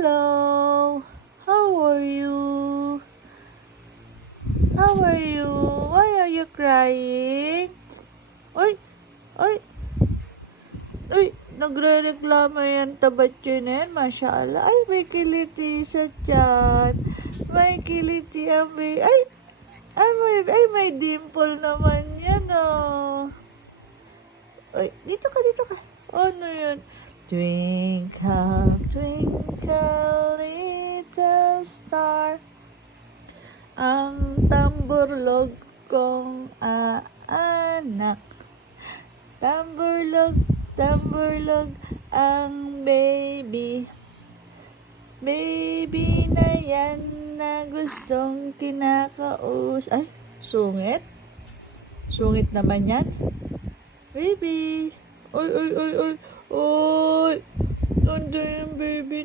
Hello. How are you? How are you? Why are you crying? Oy! Oy! Uy! Nagre-reklamo yan tabatyo na yan. Mashallah. Ay, may kiliti sa tiyan. May kiliti ang may... may dimple naman yan, oh. Uy, dito ka. Ano yan? Twinkle, twinkle, little star. Ang tamburlog kong anak. Tamburlog ang baby. Baby na yan na gustong kinakaus. Ay, sungit? Sungit naman yan? Baby. Oy. Nandiyan yung baby.